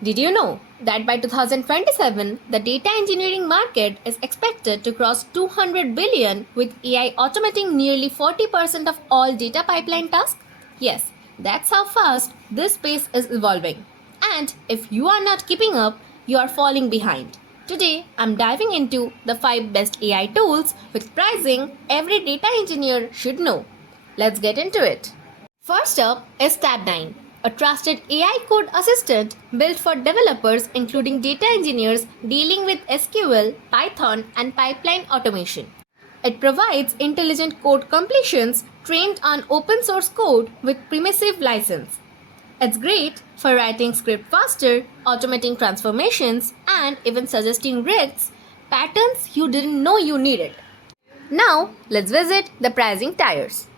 Did you know that by 2027, the data engineering market is expected to cross 200 billion with AI automating nearly 40% of all data pipeline tasks? Yes, that's how fast this space is evolving. And if you are not keeping up, you are falling behind. Today, I'm diving into the 5 best AI tools with pricing every data engineer should know. Let's get into it. First up is Tab9, a trusted AI code assistant built for developers including data engineers dealing with SQL, Python, and pipeline automation. It provides intelligent code completions trained on open source code with permissive license. It's great for writing script faster, automating transformations, and even suggesting risks, patterns you didn't know you needed. Now, let's visit the pricing tiers.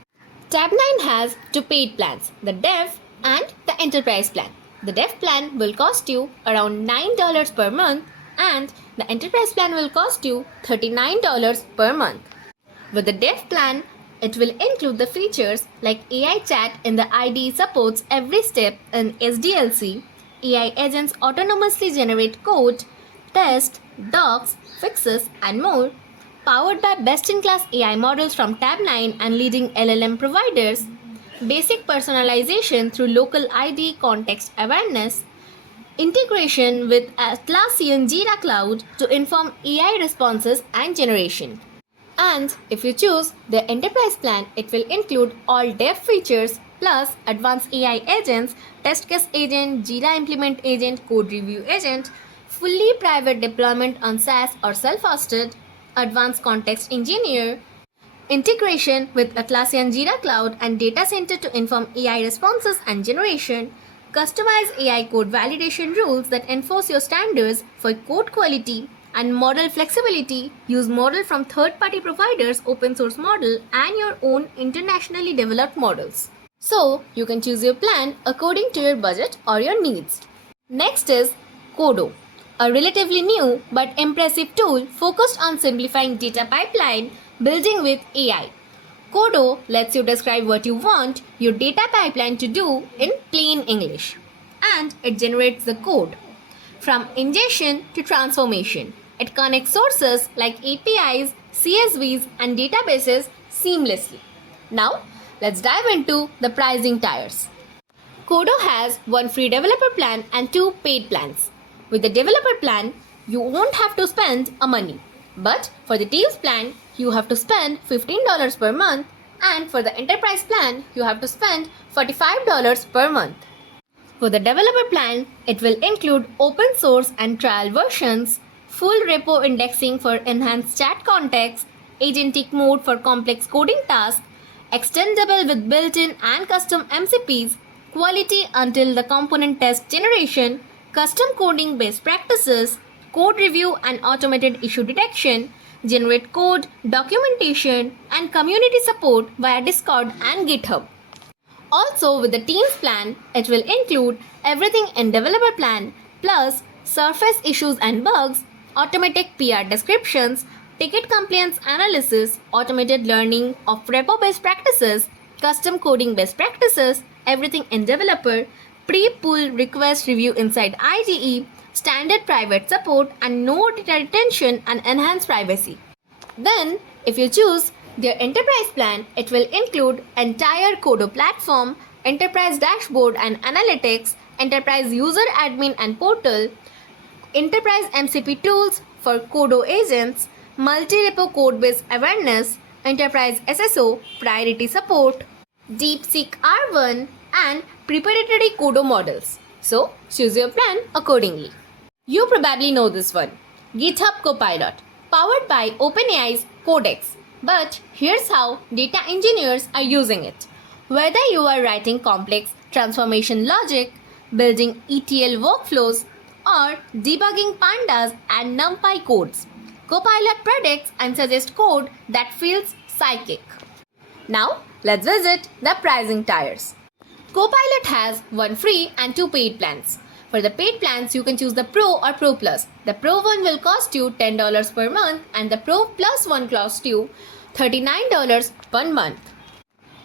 Tab9 has two paid plans, the Dev and the Enterprise plan. The Dev plan will cost you around $9 per month and the Enterprise plan will cost you $39 per month. With the Dev plan, it will include the features like AI chat in the IDE supports every step in SDLC, AI agents autonomously generate code, test, docs, fixes, and more, powered by best-in-class AI models from Tab9 and leading LLM providers, basic personalization through local ID context awareness, integration with Atlassian Jira Cloud to inform AI responses and generation. And if you choose the Enterprise plan, it will include all dev features plus advanced AI agents, test case agent, Jira implement agent, code review agent, fully private deployment on SaaS or self-hosted, advanced context engineer, integration with Atlassian Jira Cloud and data center to inform AI responses and generation, customize AI code validation rules that enforce your standards for code quality, and model flexibility, use model from third-party providers, open source model, and your own internationally developed models. So, you can choose your plan according to your budget or your needs. Next is Kodo, a relatively new but impressive tool focused on simplifying data pipeline building with AI. Kodo lets you describe what you want your data pipeline to do in plain English, and it generates the code. From ingestion to transformation, it connects sources like APIs, CSVs, and databases seamlessly. Now, let's dive into the pricing tiers. Kodo has one free developer plan and two paid plans. With the developer plan, you won't have to spend a money. But for the Teams plan, you have to spend $15 per month, and for the Enterprise plan, you have to spend $45 per month. For the developer plan, it will include open source and trial versions, full repo indexing for enhanced chat context, agentic mode for complex coding tasks, extendable with built-in and custom MCPs, quality until the component test generation, custom coding best practices, code review and automated issue detection, generate code, documentation, and community support via Discord and GitHub. Also, with the Teams plan, it will include everything in developer plan plus surface issues and bugs, automatic PR descriptions, ticket compliance analysis, automated learning of repo best practices, custom coding best practices, everything in developer, pre-pull request review inside IDE, standard private support, and no data retention and enhanced privacy. Then, if you choose their enterprise plan, it will include entire Kodo platform, enterprise dashboard and analytics, enterprise user admin and portal, enterprise MCP tools for Kodo agents, multi-repo code-based awareness, enterprise SSO, priority support, DeepSeek R1, and preparatory Kodo models. So, choose your plan accordingly. You probably know this one, GitHub Copilot, powered by OpenAI's Codex. But here's how data engineers are using it. Whether you are writing complex transformation logic, building ETL workflows, or debugging pandas and NumPy codes, Copilot predicts and suggests code that feels psychic. Now, let's visit the pricing tiers. Copilot has one free and two paid plans. For the paid plans, you can choose the Pro or Pro Plus. The Pro one will cost you $10 per month and the Pro Plus one costs you $39 per month.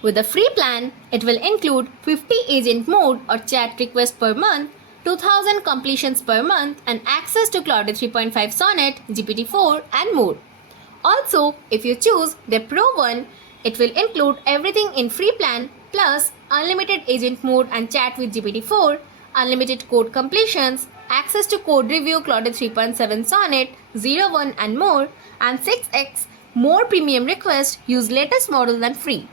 With the free plan, it will include 50 agent mode or chat requests per month, 2000 completions per month, and access to Claude 3.5 Sonnet, GPT-4, and more. Also, if you choose the Pro one, it will include everything in free plan plus unlimited agent mode and chat with GPT-4, unlimited code completions, access to code review Claude 3.7 Sonnet, 0.1 and more, and 6x more premium requests use latest model than free.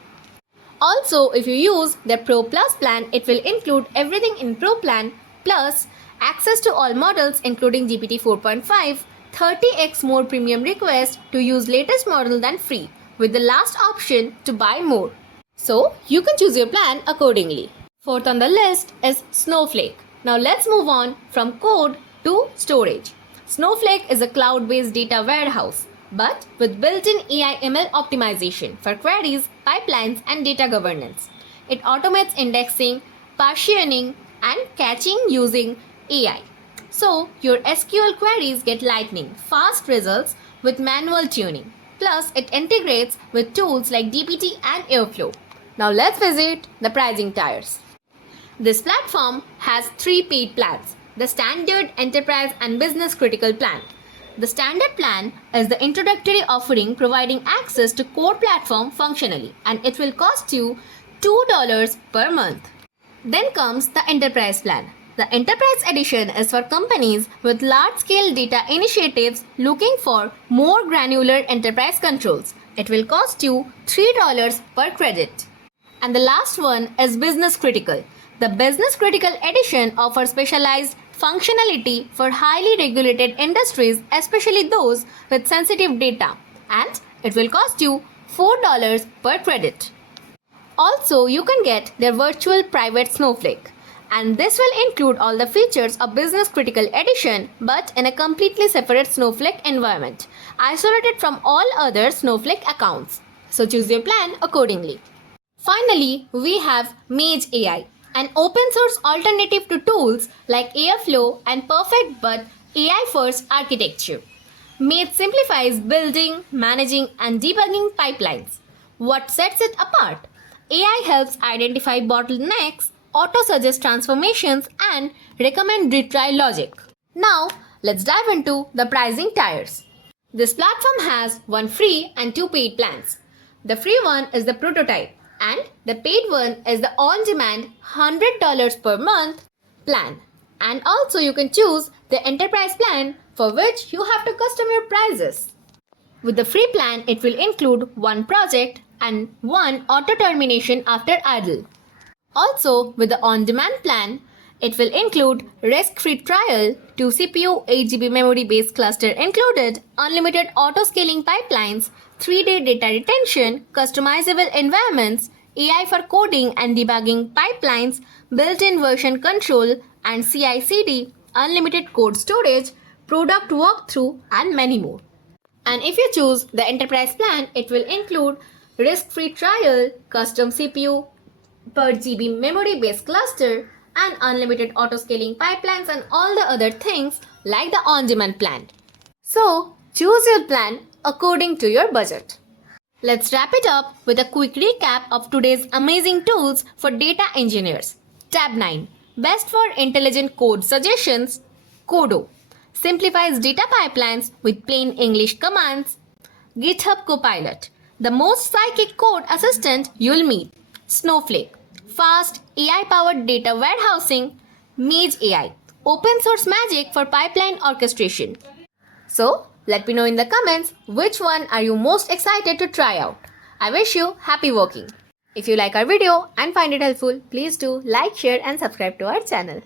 Also, if you use the Pro Plus plan, it will include everything in Pro plan plus access to all models including GPT 4.5, 30x more premium requests to use latest model than free, with the last option to buy more. So, you can choose your plan accordingly. Fourth on the list is Snowflake. Now let's move on from code to storage. Snowflake is a cloud-based data warehouse, but with built-in AI/ML optimization for queries, pipelines, and data governance. It automates indexing, partitioning, and caching using AI. So, your SQL queries get lightning, fast results with manual tuning. Plus, it integrates with tools like DBT and Airflow. Now let's visit the pricing tiers. This platform has 3 paid plans: the Standard, Enterprise, and Business Critical plan. The Standard plan is the introductory offering providing access to core platform functionally, and it will cost you $2 per month. Then comes the Enterprise plan. The Enterprise edition is for companies with large-scale data initiatives looking for more granular enterprise controls. It will cost you $3 per credit. And the last one is Business Critical. The Business Critical edition offers specialized functionality for highly regulated industries, especially those with sensitive data, and it will cost you $4 per credit. Also, you can get their virtual private Snowflake, and this will include all the features of Business Critical edition but in a completely separate Snowflake environment, isolated from all other Snowflake accounts. So choose your plan accordingly. Finally, we have Mage AI, an open source alternative to tools like Airflow and Perfect but AI first architecture. Mage simplifies building, managing, and debugging pipelines. What sets it apart? AI helps identify bottlenecks, auto-suggest transformations, and recommend retry logic. Now, let's dive into the pricing tiers. This platform has 1 free and 2 paid plans. The free one is the prototype, and the paid one is the on-demand $100 per month plan. And also you can choose the enterprise plan, for which you have to custom your prices. With the free plan, it will include 1 project and 1 auto termination after idle. Also, with the on-demand plan, it will include risk-free trial, 2 CPU, 8 GB memory-based cluster included, unlimited auto-scaling pipelines, 3-day data retention, customizable environments, AI for coding and debugging pipelines, built-in version control, and CI/CD, unlimited code storage, product walkthrough, and many more. And if you choose the enterprise plan, it will include risk-free trial, custom CPU per GB memory-based cluster, and unlimited auto-scaling pipelines and all the other things like the on-demand plan. So, choose your plan according to your budget. Let's wrap it up with a quick recap of today's amazing tools for data engineers. Tab 9. Best for intelligent code suggestions. Kodo. Simplifies data pipelines with plain English commands. GitHub Copilot. The most psychic code assistant you'll meet. Snowflake. Fast AI-powered data warehousing. Mage AI. Open source magic for pipeline orchestration. So, let me know in the comments which one are you most excited to try out. I wish you happy working. If you like our video and find it helpful, please do like, share and subscribe to our channel.